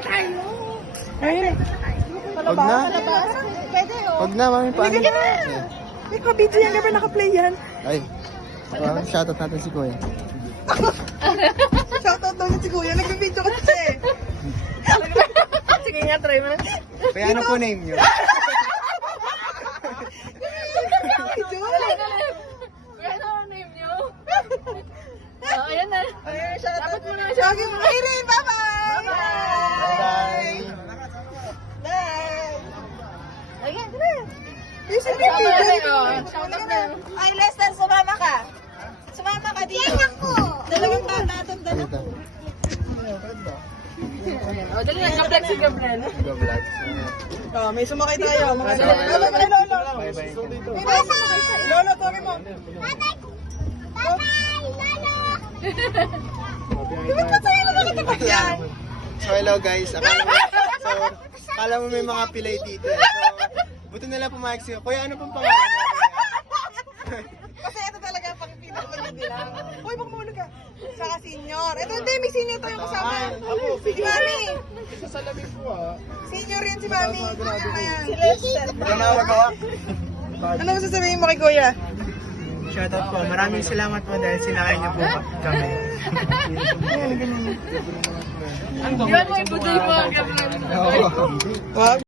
tayo. Ayun. Wag na. Pwede oh. Wag na, mami. Paano? Hindi ka na. May kabidyo yan, never naka-play yan. Ay. Shoutout natin si Kuya. Shoutout daw niya si Kuya, nag-video kasi siya eh. Sige nga, try mo na. Kaya ano po name nyo? Ano ang name niyo? Oh, ayan na. Dapat mo na siya. Okay, Irene, bye-bye! Bye! Bye! Ayan, tara. Yes, Tama na video. yun. Shoutout na. Ay, Lester, sumama ka. Sumama ka dito. Yan ako. Dalawang bata itong dalawa. Dito. O, dali na. Ka-vlog si Gabriel. Go vlog. Oh, may sumakay tayo. Mga Sumakay. lolo, may lolo. Bye-bye. Lolo, sorry mo. Yan. So hello guys. Akala mo may mga pilay dito. So, buti nila pumayag siya. Kuya, ano pong pangalan mo? Kasi ito talaga ang pang-pinapanood nila. Uy, baka mahulog ka. Saka senior. Ito, hindi, may senior tayo kasama. Si Mami. Senior yan si Mami. Si Lester. Magawak. Ano mo sasabihin mo kay Kuya? Shoutout po. Maraming salamat po dahil sinakay niyo po kami. Iwan mo ibuday mo, Gabriel. Wag.